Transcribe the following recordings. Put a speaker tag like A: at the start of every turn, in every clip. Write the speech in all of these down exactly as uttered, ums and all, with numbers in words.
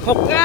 A: หกเก้า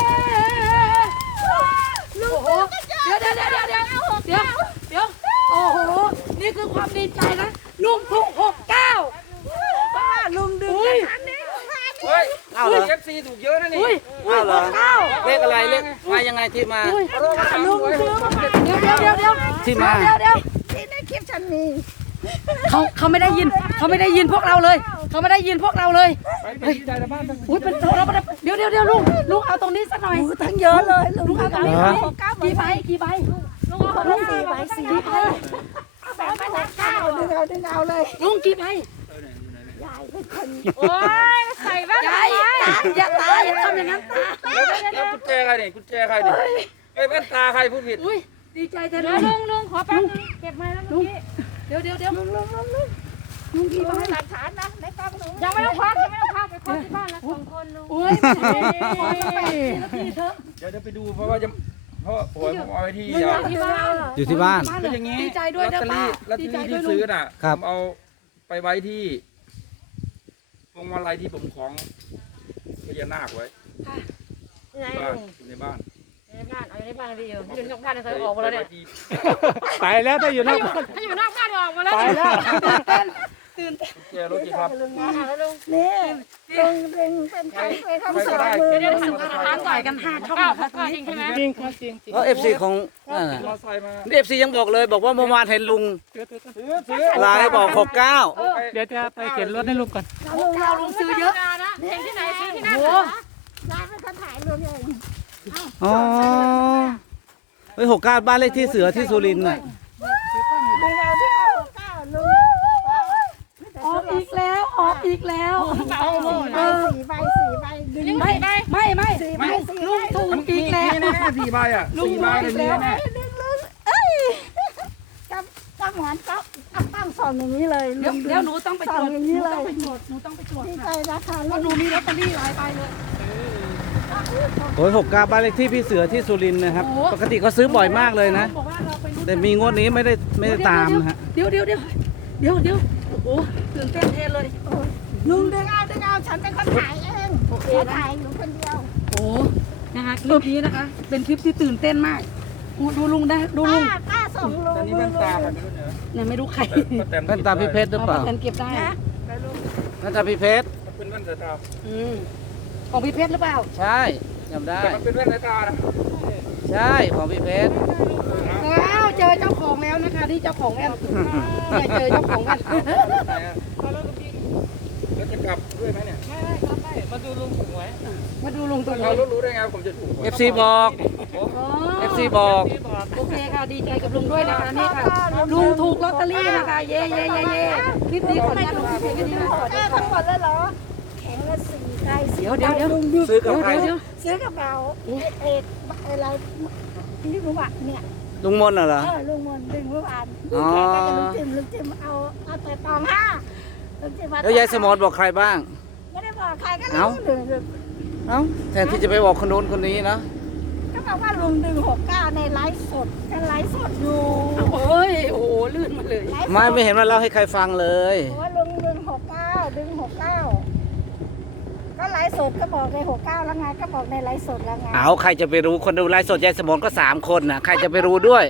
B: โอ้โหเดี๋ยวเดี๋ยวเดี๋ยวเดี๋ยวเดี๋ยวเดี๋ยวเดี๋ยวโอ้โหนี่คือความดีใจนะลุงถูกหกเก้าลุงดึงกัน
A: เฮ้ยเอาเหรอเอฟซีถูกเยอะนะนี่เอาเหรอเลขอะไรเลขมายังไงที่มา
B: ลุงซื้อมาเดี๋ยวเดี๋ยวเดี๋ยวเดี๋ยว
A: ที่มา
B: เดี๋ยวเดี๋ยว
C: ที่ในคลิปฉันมี
B: เขาเขาไม่ได้ยินเขาไม่ได้ยินพวกเราเลยเขาไม่ได้ยินพวกเราเลย
A: ไปที่ใจละบ้าน
B: อุ้ยเป็นเราไม่ได้เดี๋ยวเดี๋ยวเดี๋ยวลุงลุงเอาตรงนี้สักหน่อย
C: ทั้งเยอะเลยลุง
B: ลุงเอาตรงนี้กี่ใบกี่ใบลุงเอาตรงนี้
C: สี่ใบสี่ใบแบบไม่นับข้าวดึงเอาดึงเอาเลย
B: ลุงกี่ใบ
C: ยายเป็นคน
D: โอ้ยใส่แว่น
B: ยายอย่าตาอย่าทำอย่างนั้นตา
A: แล้วกุญแจใครเนี่ยกุญแจใครเนี่ยไอ้แว่นตาใครพูดผิด
B: อุ้ยดีใจแทน
D: เดี๋ยวลุงลุงขอแป๊บนึงเก็บไม้แล้วเมื่อกี้
B: เดี๋ยวเดี๋ยวเดี๋ยว
C: ลุงลุงลุงลุงลุงกี่ใบหลักฐานนะในกล้องลุง
D: ยังไม่ต้องพักยังไม่ต้องพักไปพักที่บ้านแล้วสองคนลุง
B: โอ้ยขอสักแปดนาทีเถอะ
A: เดี๋ยวจะไปดูเพราะว่าจะเพราะป่วยผมเอาไว้ที่
D: ที่บ้าน
E: อยู่ที่บ้าน
A: ก็อย่างนี้
B: ดีใจด้วย
A: ลอต
B: นะ
A: เตอ
B: ป้า
A: รี่ลอตเตอ
B: ดีใจ
A: รี่
B: ด้วย
A: ที่
B: ลุ
A: ซื้
B: ง
A: อน่ะ
E: ครับ
A: ผมเอาไปไว้ที่พวงมาลัยที่ผมของพญานาคไว้
D: ที่ไหน
A: บ้าน
D: ลุง
A: อยู่ในบ้าน
D: ในบ้านเอาอยู่ในบ้านดีอยู่อยู่นอกบ้านเคยออกมาแล้วเนี่ย
E: ไปแล้วถ้าอยู่นอก
D: ถ้าอยู่นอกบ้านออกมาแล้ว
E: ไปแล้ว
A: แกรถจีครับ
D: แล้วลุง
C: นี่ลุงดึงเป็นใครไปทำสองมือ
D: เดี๋ยว
C: ลุง
D: เดี๋ยว
B: ทานต่อยกันห้าช่อง
D: ก้าว
B: นะคะ
D: ก้าวจริงใช่ไหม
E: จริงครับจริงจริง
A: เพราะเอฟซีของ
E: นั่นน่ะ
A: มอไซค์มา
E: เอฟซียังบอกเลยบอกว่าเมื่อวานเห็นลุง
A: ซื้อซื้อ
E: ไลน์บอกหกเก้า
F: เดี๋ยวจะไปเข็นรถให้ลุงก่อน
C: ลุง
B: เก้าลุงซื้อเยอะ
D: นะเพลงที่ไหนซื้อที่นั่น
B: โอ้
C: ยายเป็นคนถ่ายลุงเอง
E: อ๋อเฮ้ยหกเก้าบ้านเลขที่เสือที่สุรินทร์น่ะ
C: ดึงเอาที่เอาเก้าลุง
B: ออกอีกแล้วออกอีกแล้ว
C: สี่ใบสี่ใบสี่ใบดึง
B: ไม่ไม่ไม่ไม่
C: สี่ใบสี่ใบ
B: ลุงถูก
A: มัน
B: อีกแล้ว
A: แน่ๆสี่ใบอ่ะสี่ใบเลยนี่แน่
C: ดึงลุงเอ้ยกับกับหมอนก็เอาตั้งสองอย่างนี้เลย
B: เดี๋ยวเดี๋ยวหนูต้องไปตรวจหนูต้องไปตรวจหนูต้องไปตรวจ
C: ดีใจ
B: ค่ะ
C: นะคะ
B: เพราะหนูมีลอตเตอรี่หลายใบเลย
E: โอ้ยหกเก้าบ้านเลขที่พี่เสือที่สุรินทร์นะครับ ปกติเขาซื้อบ่อยมากเลยนะ
B: บอกว่าเราไปรู้จัก
E: แต่มีงวดนี้ไม่ได้ไม่ได้ตามนะฮะ
B: เดี๋ยวเดี๋ยวเดี๋ยวเดี๋ยวเดี๋ยวโอ้โหตื่นเต้นแทนเลย
C: ลุงดึงเอาดึงเอาฉันเป็นคนถ่ายเอง
B: โอเค
C: ฉัน
B: นะ
C: ถ่ายอยู่คนเดียว
B: โอ้นะคะคลิปนี้นะคะ เป็นคลิปที่ตื่นเต้นมากโอ้ดูลุงได้ดูลุ
C: ป้าง ป้าส่งลุง
A: ๆแต่นี่
C: มื
A: แว่
C: อน ลุ
A: ตาง ใครไม่รู้เนี่ย
B: เนี่ยไม่รู้ใคร
A: ป้าแตน
E: แว่นตาพี่เพชรหรือเปล่า
B: เอาไปเก็บได้
E: แว่นตาพี่เพชร
A: มันเป็นแว่นสายตา
B: อืมของพี่เพชรหรือเปล่า
E: ใช่จำได้
A: แต่มันเป็นแว่นสายตานะ
E: ใช่ของพี่เพชร
B: ว้าวเจอเจ้าของแล้วนะคะที่เจ้าของแว่นเนี่ยเจอเจ้าของแว่น
A: ไหนอ่ะแล้วจะกลับด้วยไหมเนี่ย
F: มาดูลุงถูกไหม
B: มาดูลุงตัว
A: เขา
B: นี้
A: รู้ได้ไงว่าผมจะถูกหวย
E: เอฟซีบอก
B: อ๋อ
E: เอฟซีบอก
B: โอเคค่ะดีใจกับลุงด้วยนะคะนี่ค่ะลุงถูกลอตเตอรี่นะคะเย่เย่เย่เย่คลิปนี้ขออนุญาตลงคลิปนี้นะ
C: แก้ทั้งหมดเลยเหรอแข็งละสี่ใบสี่
B: เดี๋ยวเดี๋ยวเดี๋ยว
C: ลุงดึง
A: ซื้อกับใคร
B: เดี๋ยว
C: ซื้อกระเป๋าเอ็ดอะไรที่ลุงวานเนี่ย
E: ลุงมนต์น่ะเหรอ
C: เออลุงมนต์ดึงเมื่อวาน
E: อ๋
C: ลุ
E: อ
C: งแขกก็จะลุงจิมลุงจิมเอาเอาแต่ตองห้าลุงจิมมา
E: แล้วยายสมรบอกใครบ้าง
C: ไม่ได้บอกใครก็
E: เอ้า
C: ลุงดึง
E: เอ้าแทนที่จะไปบอกคนโน้นคนนี้เนาะ
C: ก็บอกว่าลุงดึงหกเก้าในไลฟ์สดกันไลฟ์สดอยู่
B: โอ้ยโอ้โหลื่นมาเลย
C: ไลฟ์สด
E: ไม่ไม่เห็นว่าเล่าให้ใครฟังเลย
C: บอกว่าลุงดึงหกเก้าดึงหกเก้าก็ไลฟ์สดก็บอกในหกเก้าแล้วไงก็บอกในไลฟ์สดแล้วไง
E: เอาใครจะไปรู้คนดูไลฟ์สดยายสมรก็สามคนนะใครจะไปรู้ด้วย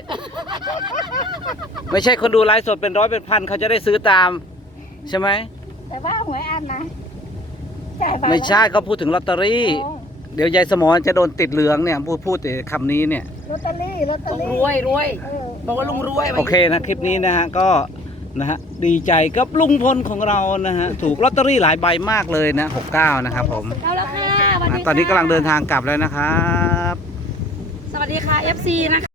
E: ไม่ใช่คนดูไลฟ์สดเป็นร้อยเป็นพันเขาจะได้ซื้อตาม ใช่ไหม
C: แต่ว่าหวยอันนะจ่ายไป
E: ไม่ใช่เขาพูดถึงลอตเตอรี่ เดี๋ยวยายสมรจะโดนติดเหลืองเนี่ยพูดพูดแต่คำนี้เนี่ย
C: ลอตเตอรี่ลอตเตอ
B: ต้อง
C: รี่
B: รวยรวย
C: เออ
B: บอกว่าลุงรวย
E: โอเคนะคลิปนี้นะฮะก็นะฮะดีใจกับลุงพลของเรานะฮะถูกลอตเตอรี่หลายใบมากเลยนะหกเก้านะครับผม
B: เอาแล้วค่ะสวัสดี
E: อ่ะ
B: ค่ะ
E: ตอนนี้กำลังเดินทางกลับแล้วนะครับ
B: สวัสดีค่ะ เอฟ ซี นะคะ